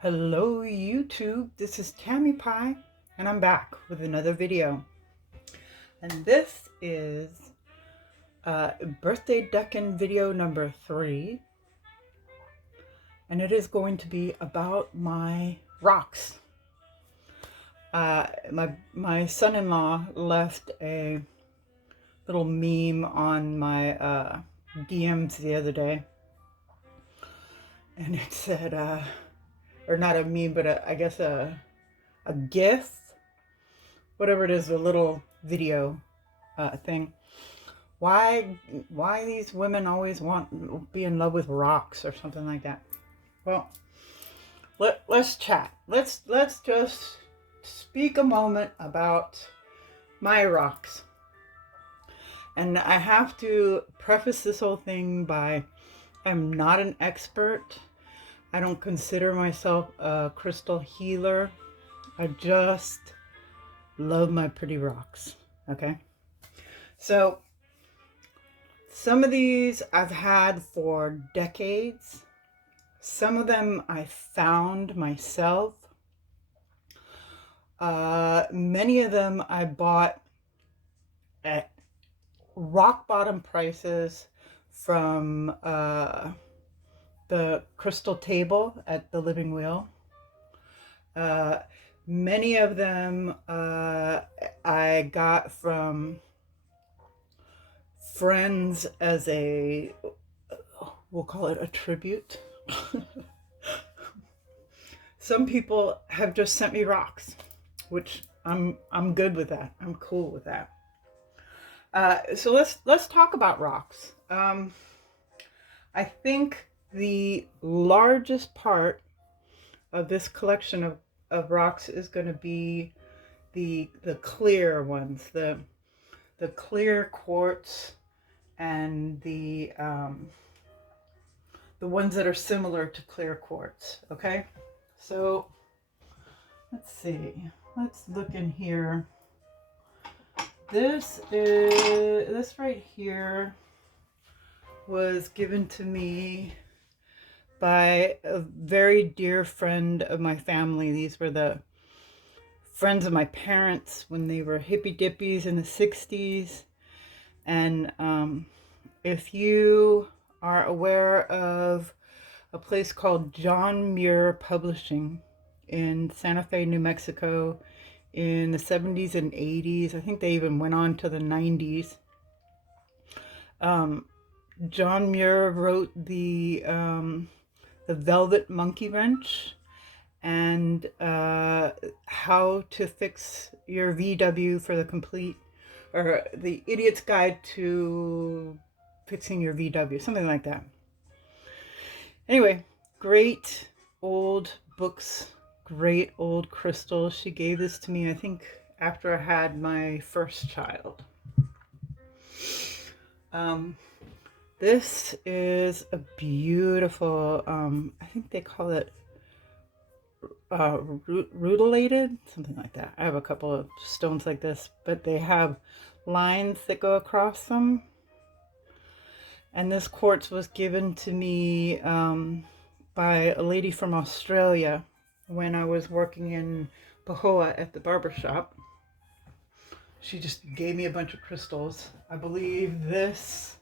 Hello YouTube, this is Tammy Pie and I'm back with another video. And this is birthday Decan video number 3. And it is going to be about my rocks. My son-in-law left a little meme on my DMs the other day. And it said, or not a meme, but I guess a GIF, whatever it is, a little video thing. Why these women always want to be in love with rocks or something like that? Well, let's chat. Let's just speak a moment about my rocks. And I have to preface this whole thing by I'm not an expert. I don't consider myself a crystal healer. I just love my pretty rocks. Okay? So some of these I've had for decades. Some of them I found myself. Many of them I bought at rock bottom prices from the crystal table at the Living Wheel. Many of them I got from friends as a, we'll call it a tribute. Some people have just sent me rocks, which I'm good with that. I'm cool with that. So let's talk about rocks. I think the largest part of this collection of rocks is going to be the clear ones, the clear quartz, and the ones that are similar to clear quartz. Okay, so let's see. Let's look in here. This right here was given to me by a very dear friend of my family. These were the friends of my parents when they were hippy dippies in the 60s. And if you are aware of a place called John Muir Publishing in Santa Fe, New Mexico in the 70s and 80s, I think they even went on to the 90s. John Muir wrote the Velvet Monkey Wrench and how to fix your VW for the complete, or the Idiot's Guide to Fixing Your VW, something like that. Anyway, great old books, great old crystals. She gave this to me, I think, after I had my first child. This is a beautiful, I think they call it rutilated, something like that. I have a couple of stones like this, but they have lines that go across them. And this quartz was given to me by a lady from Australia when I was working in Pahoa at the barber shop. She just gave me a bunch of crystals. I believe this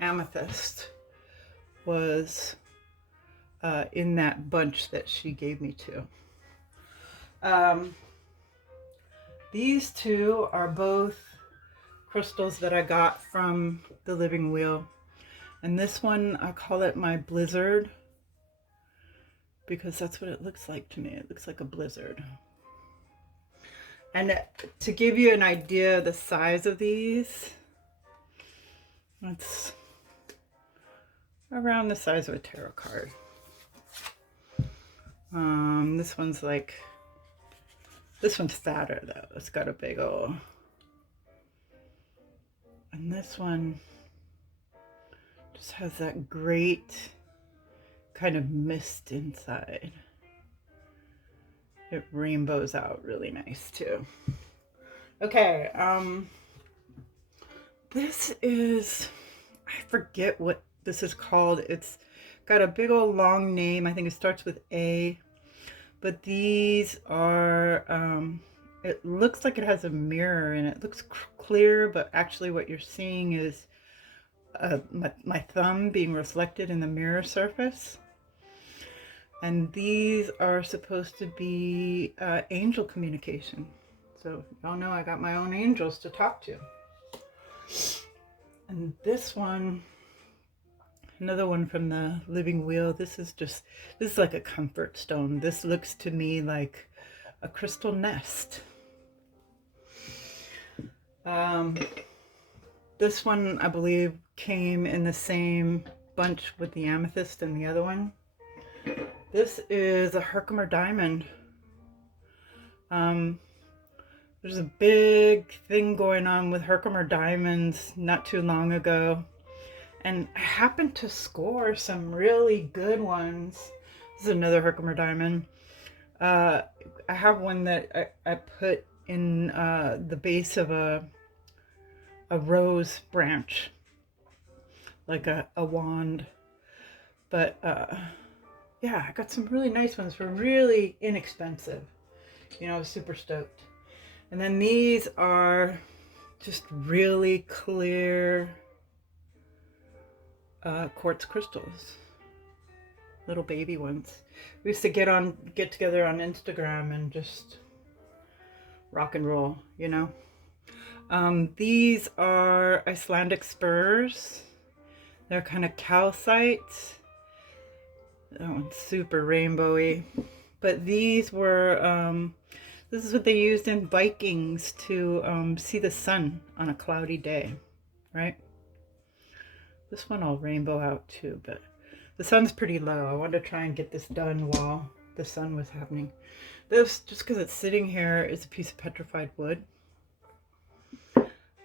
amethyst was in that bunch that she gave me to. These two are both crystals that I got from the Living Wheel. And this one, I call it my blizzard because that's what it looks like to me. It looks like a blizzard. And to give you an idea of the size of these, it's around the size of a tarot card. This one's like, this one's fatter though. It's got a big old, and this one just has that great kind of mist inside. It rainbows out really nice too. Okay, this is, I forget what this is called. It's got a big old long name. I think it starts with A. But these are, it looks like it has a mirror and it looks clear, but actually what you're seeing is my thumb being reflected in the mirror surface. And these are supposed to be angel communication. So y'all know I got my own angels to talk to. And this one, another one from the living wheel. This is like a comfort stone. This looks to me like a crystal nest. This one, I believe, came in the same bunch with the amethyst and the other one. This is a Herkimer diamond. There's a big thing going on with Herkimer diamonds not too long ago. And I happened to score some really good ones. This is another Herkimer diamond. I have one that I put in the base of a rose branch, like a wand. But yeah, I got some really nice ones for really inexpensive. You know, I was super stoked. And then these are just really clear quartz crystals, little baby ones. We used to get together on Instagram and just rock and roll, you know. These are Icelandic spurs. They're kind of calcite. That one's super rainbowy. But these were, this is what they used in Vikings to see the sun on a cloudy day, right? This one I'll rainbow out too, but the sun's pretty low. I wanted to try and get this done while the sun was happening. This, just because it's sitting here, is a piece of petrified wood.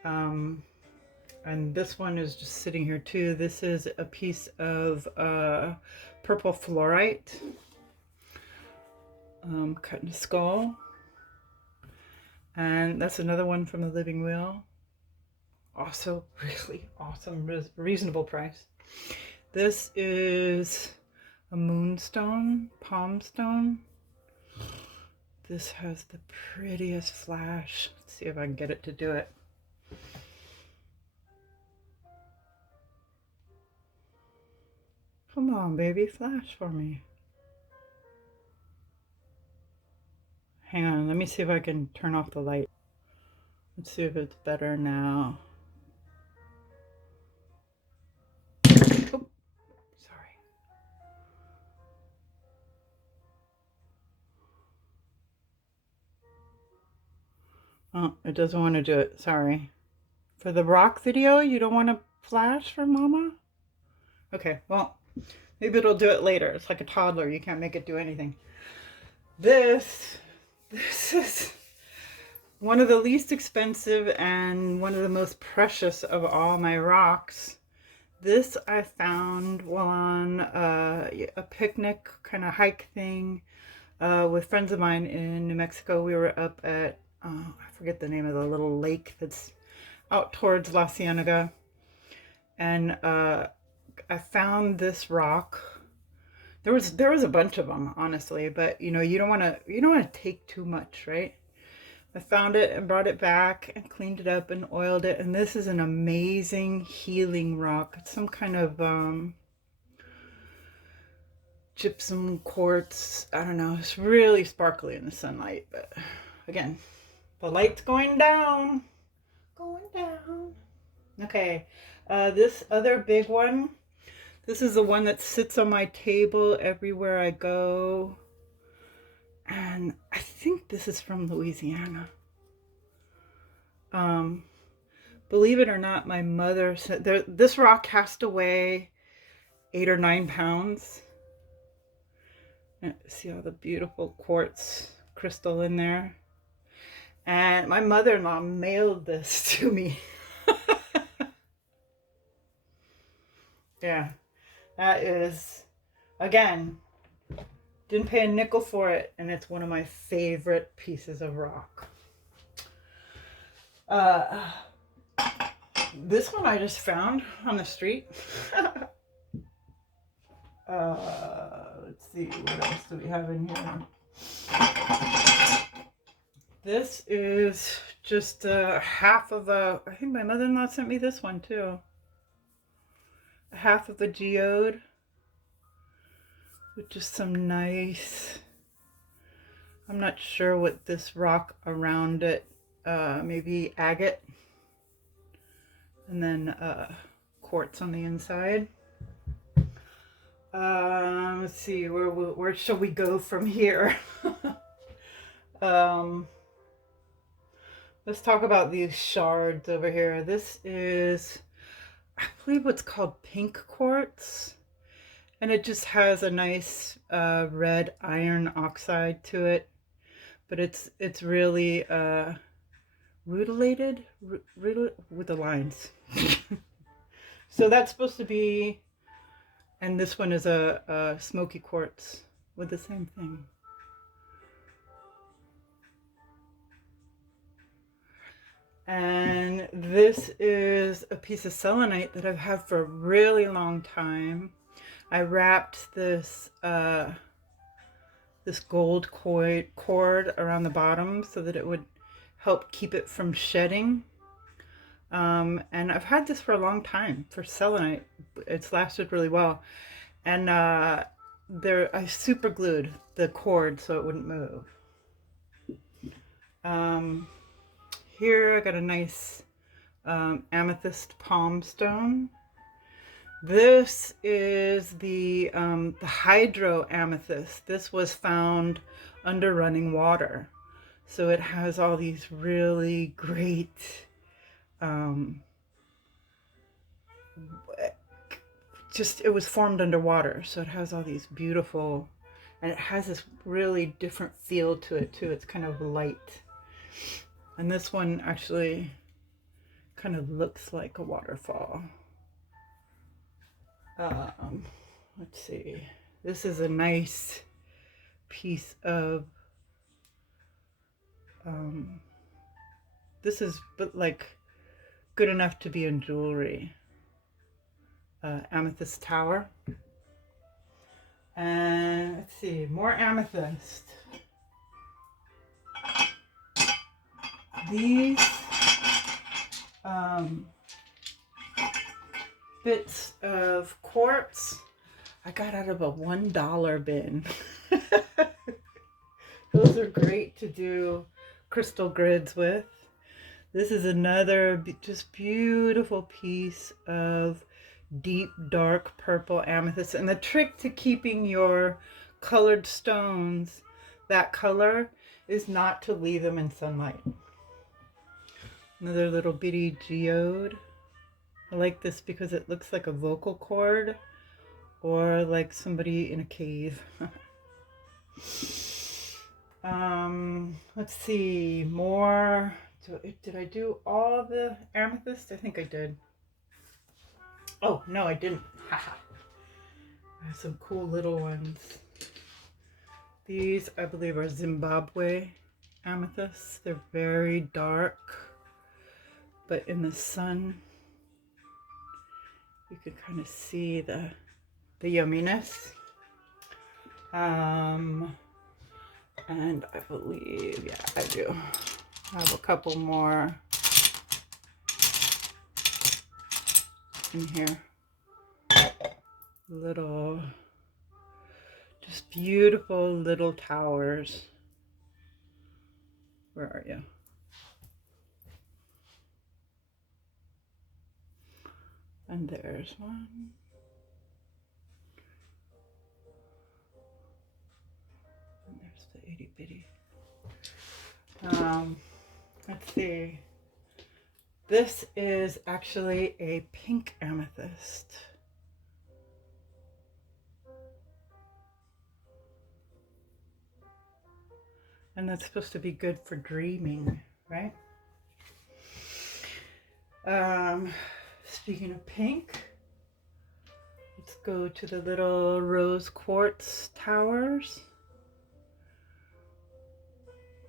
And this one is just sitting here too. This is a piece of purple fluorite, cut in a skull. And that's another one from the living wheel. Also really awesome, reasonable price. This is a moonstone, palm stone. This has the prettiest flash. Let's see if I can get it to do it. Come on, baby, flash for me. Hang on, let me see if I can turn off the light. Let's see if it's better now. Oh, sorry. Oh, it doesn't want to do it, sorry. For the rock video, you don't want to flash for mama? Okay, well, maybe it'll do it later. It's like a toddler, you can't make it do anything. This is one of the least expensive and one of the most precious of all my rocks. This I found while on a picnic kind of hike thing with friends of mine in New Mexico. We were up at, I forget the name of the little lake that's out towards La Cienega. And I found this rock. There was a bunch of them, honestly, but you know, you don't want to take too much, right? I found it and brought it back and cleaned it up and oiled it, and this is an amazing healing rock. It's some kind of gypsum quartz. I don't know. It's really sparkly in the sunlight, but again, the light's going down. Going down. Okay, this other big one. This is the one that sits on my table everywhere I go. And I think this is from Louisiana. Believe it or not, my mother said this rock has to weigh 8 or 9 pounds. And see all the beautiful quartz crystal in there. And my mother-in-law mailed this to me. Yeah. That is, again, didn't pay a nickel for it, and it's one of my favorite pieces of rock. This one I just found on the street. Let's see, what else do we have in here? This is just half of a, I think my mother-in-law sent me this one too. Half of a geode with just some nice, I'm not sure what this rock around it, maybe agate, and then quartz on the inside. Let's see, where shall we go from here? Let's talk about these shards over here. This is, I believe, what's called pink quartz. And it just has a nice red iron oxide to it. But it's really rutilated with the lines. So that's supposed to be, and this one is a smoky quartz with the same thing. And this is a piece of selenite that I've had for a really long time. I wrapped this this gold cord around the bottom so that it would help keep it from shedding. And I've had this for a long time for selenite. It's lasted really well. And I super glued the cord so it wouldn't move. Here I got a nice amethyst palm stone. This is the hydro amethyst. This was found under running water. So it has all these really great, it was formed underwater. So it has all these beautiful, and it has this really different feel to it too. It's kind of light. And this one actually kind of looks like a waterfall. Let's see. This is a nice piece of, this is like good enough to be in jewelry. Amethyst tower. And let's see, more amethyst. These bits of quartz I got out of a $1 bin. Those are great to do crystal grids with. This is another just beautiful piece of deep dark purple amethyst. And the trick to keeping your colored stones that color is not to leave them in sunlight. Another little bitty geode. I like this because it looks like a vocal cord or like somebody in a cave. Let's see, more. Did I do all the amethyst? I think I did. Oh, no, I didn't. I have some cool little ones. These, I believe, are Zimbabwe amethysts. They're very dark, but in the sun, you can kind of see the yumminess. And I believe, yeah, I do. I have a couple more in here. Little, just beautiful little towers. Where are you? And there's one. And there's the itty bitty. Let's see. This is actually a pink amethyst. And that's supposed to be good for dreaming, right? Speaking of pink, let's go to the little rose quartz towers.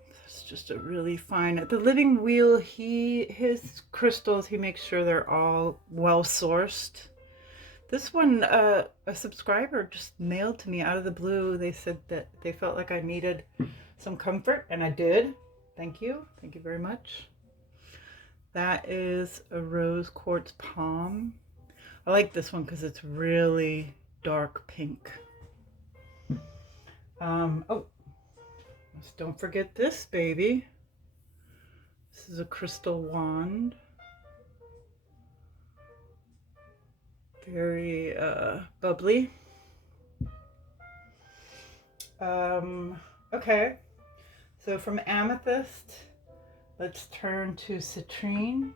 That's just a really fine, the living wheel, his crystals, he makes sure they're all well sourced This one, a subscriber just mailed to me out of the blue. They said that they felt like I needed some comfort, and I did. Thank you. Thank you very much. That is a rose quartz palm. I like this one because it's really dark pink. Oh, don't forget this baby. This is a crystal wand. Very bubbly. Okay, so from amethyst, let's turn to citrine.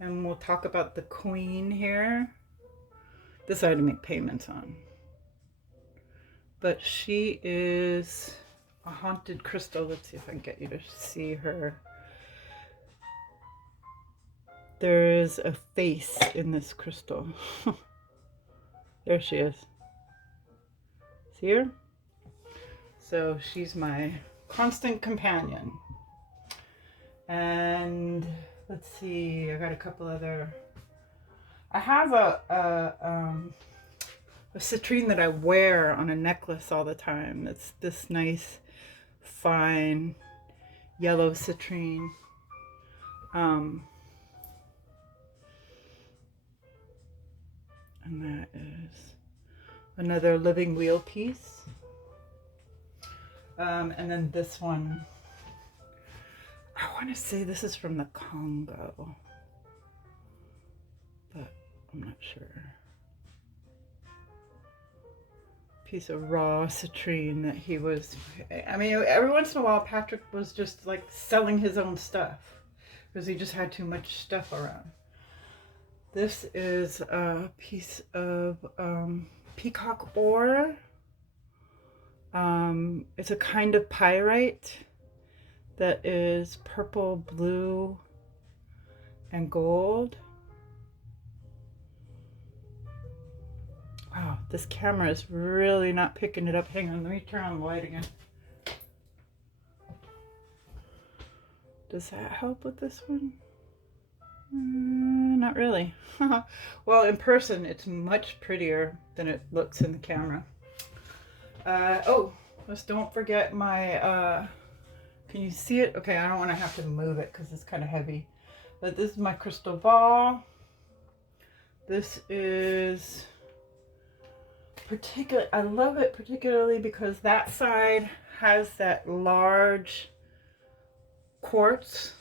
And we'll talk about the queen here. This I had to make payments on. But she is a haunted crystal. Let's see if I can get you to see her. There is a face in this crystal. There she is. See her? So she's my constant companion. And let's see, I got a couple other. I have a citrine that I wear on a necklace all the time. It's this nice, fine yellow citrine. And that is another living wheel piece. And then this one, I want to say this is from the Congo, but I'm not sure. Piece of raw citrine that he was, I mean, every once in a while Patrick was just like selling his own stuff because he just had too much stuff around. This is a piece of peacock ore. It's a kind of pyrite that is purple, blue, and gold. Wow, this camera is really not picking it up. Hang on, let me turn on the light again. Does that help with this one? Not really. Well, in person, it's much prettier than it looks in the camera. Oh, let's don't forget my, can you see it? Okay, I don't want to have to move it because it's kind of heavy. But this is my crystal ball. This is I love it particularly because that side has that large quartz.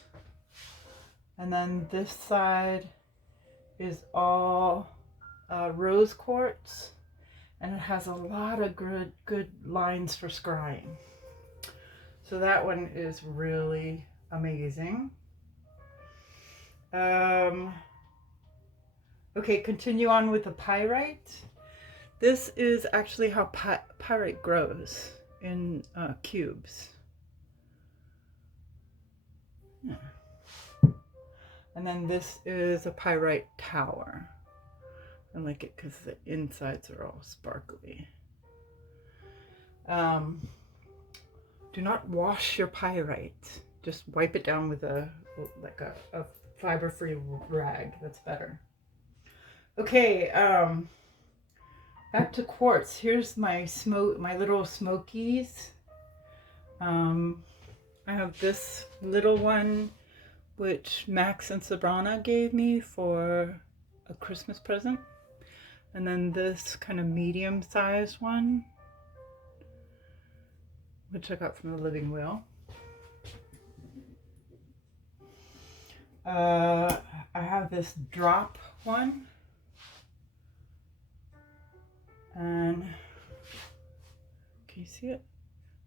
And then this side is all rose quartz. And it has a lot of good lines for scrying. So that one is really amazing. Okay, continue on with the pyrite. This is actually how pyrite grows in cubes. Yeah. And then this is a pyrite tower. I like it because the insides are all sparkly. Do not wash your pyrite. Just wipe it down with a fiber-free rag. That's better. Okay, back to quartz. Here's my little smokies. I have this little one which Max and Sabrina gave me for a Christmas present. And then this kind of medium-sized one, which I got from the Living Wheel. I have this drop one. And can you see it?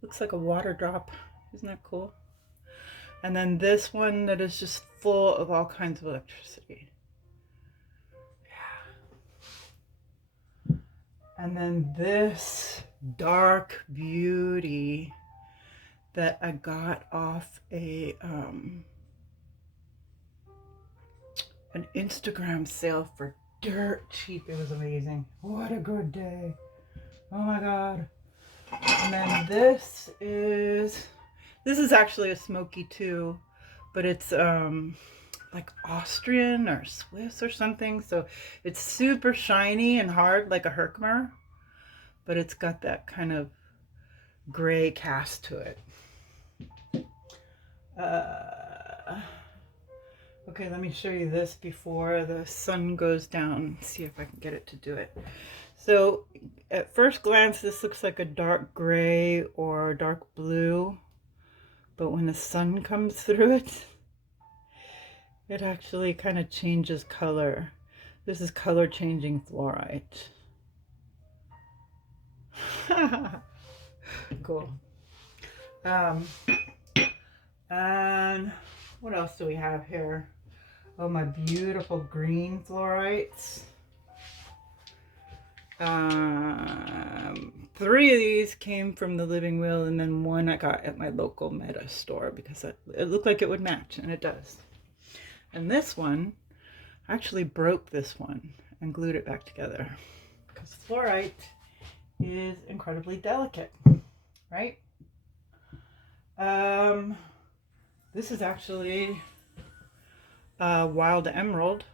Looks like a water drop. Isn't that cool? And then this one that is just full of all kinds of electricity. Yeah. And then this dark beauty that I got off an Instagram sale for dirt cheap. It was amazing. What a good day. Oh my god. And then this is actually a smoky too, but it's like Austrian or Swiss or something. So it's super shiny and hard like a Herkimer, but it's got that kind of gray cast to it. Okay, let me show you this before the sun goes down. See if I can get it to do it. So at first glance, this looks like a dark gray or dark blue, but when the sun comes through it, it actually kind of changes color. This is color changing fluorite. Cool. And what else do we have here? Oh, my beautiful green fluorites. 3 of these came from the Living Will, and then 1 I got at my local Meta store because it looked like it would match, and it does. And this one, I actually broke this one and glued it back together because fluorite is incredibly delicate, right? This is actually wild emerald.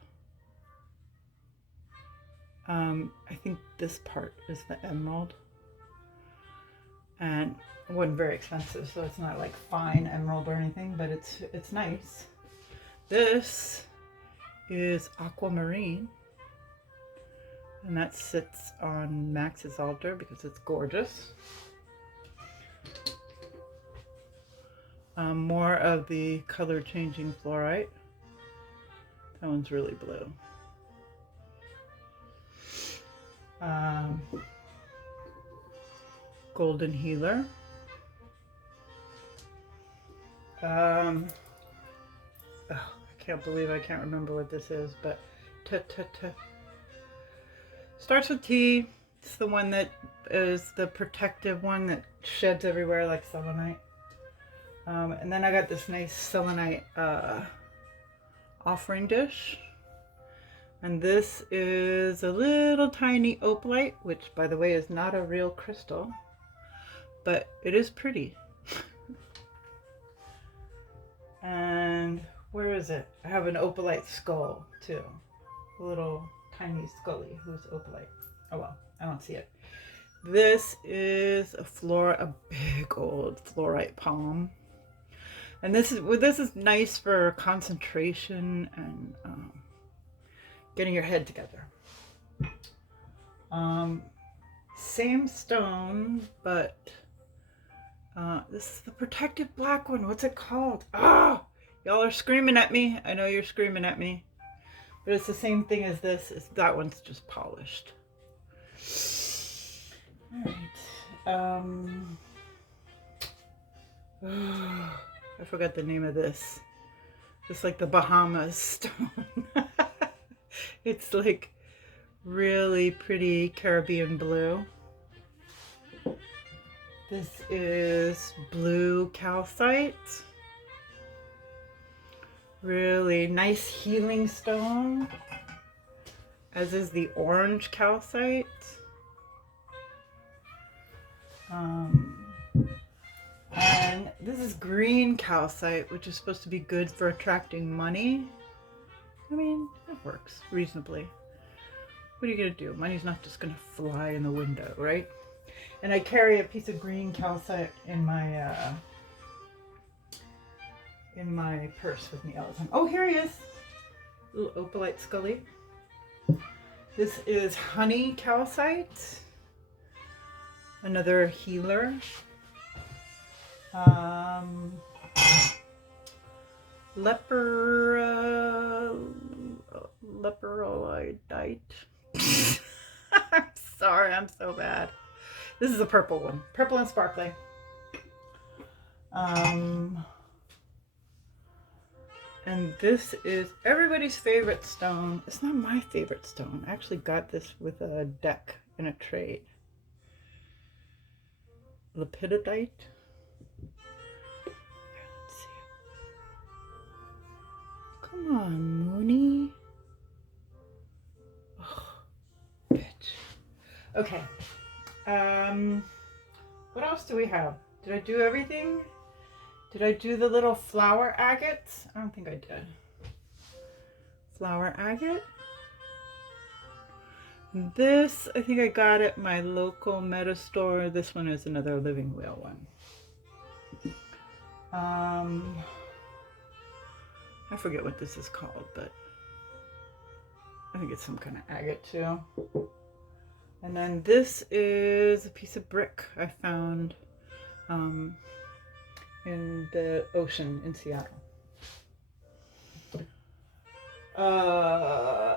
I think this part is the emerald, and it wasn't very expensive, so it's not like fine emerald or anything, but it's nice. This is aquamarine, and that sits on Max's altar because it's gorgeous. More of the color changing fluorite. That one's really blue. Golden healer. Oh, I can't believe I can't remember what this is, but starts with T. It's the one that is the protective one that sheds everywhere like selenite. And then I got this nice selenite offering dish. And this is a little tiny opalite, which by the way is not a real crystal, but it is pretty. And where is it? I have an opalite skull too. A little tiny scully who's opalite. Oh well, I don't see it. This is a big old fluorite palm. And this is nice for concentration and getting your head together. Same stone, but this is the protective black one. What's it called? Ah, y'all are screaming at me. I know you're screaming at me, but it's the same thing as this. That one's just polished. All right. I forgot the name of this. It's like the Bahamas stone. It's like really pretty Caribbean blue. This is blue calcite. Really nice healing stone, as is the orange calcite. And this is green calcite, which is supposed to be good for attracting money. I mean, it works reasonably. What are you gonna do? Money's not just gonna fly in the window, right? And I carry a piece of green calcite in my purse with me all the time. Oh, here he is, little opalite scully. This is honey calcite, another healer. Leperoidite. I'm sorry, I'm so bad. This is a purple one, purple and sparkly. And this is everybody's favorite stone. It's not my favorite stone. I actually got this with a deck in a trade. Lepidolite. Let's see. Come on, Mooney. Oh, bitch. Okay. What else do we have? Did I do everything? Did I do the little flower agates? I don't think I did. flower agate. This, I think I got at my local meta store. This one is another living whale one. I forget what this is called, but I think it's some kind of agate too. And then this is a piece of brick I found in the ocean in Seattle.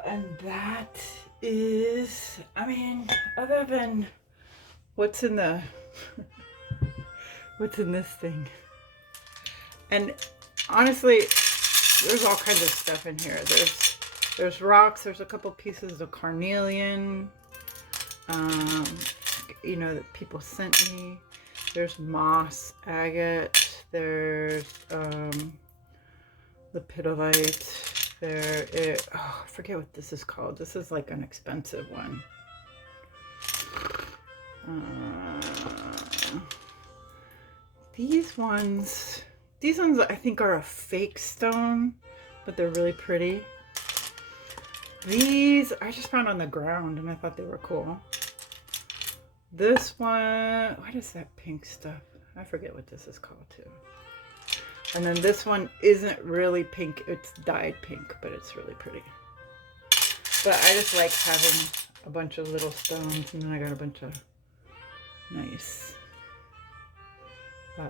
And that is, I mean, other than what's in the, what's in this thing. And honestly, there's all kinds of stuff in here. There's rocks, there's a couple pieces of carnelian, you know, that people sent me. There's moss agate, there's lepidolite. I forget what this is called. This is like an expensive one. These ones I think are a fake stone, but they're really pretty. These I just found on the ground and I thought they were cool. This one, what is that pink stuff? I forget what this is called too. And then this one isn't really pink, it's dyed pink, but it's really pretty. But I just like having a bunch of little stones, and then I got a bunch of nice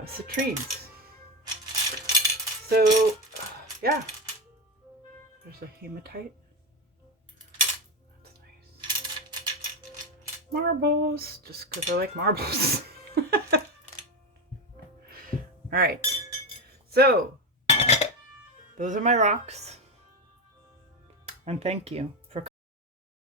citrines. So, yeah, there's a hematite. That's nice. Marbles, just because I like marbles. All right. So, those are my rocks, and thank you for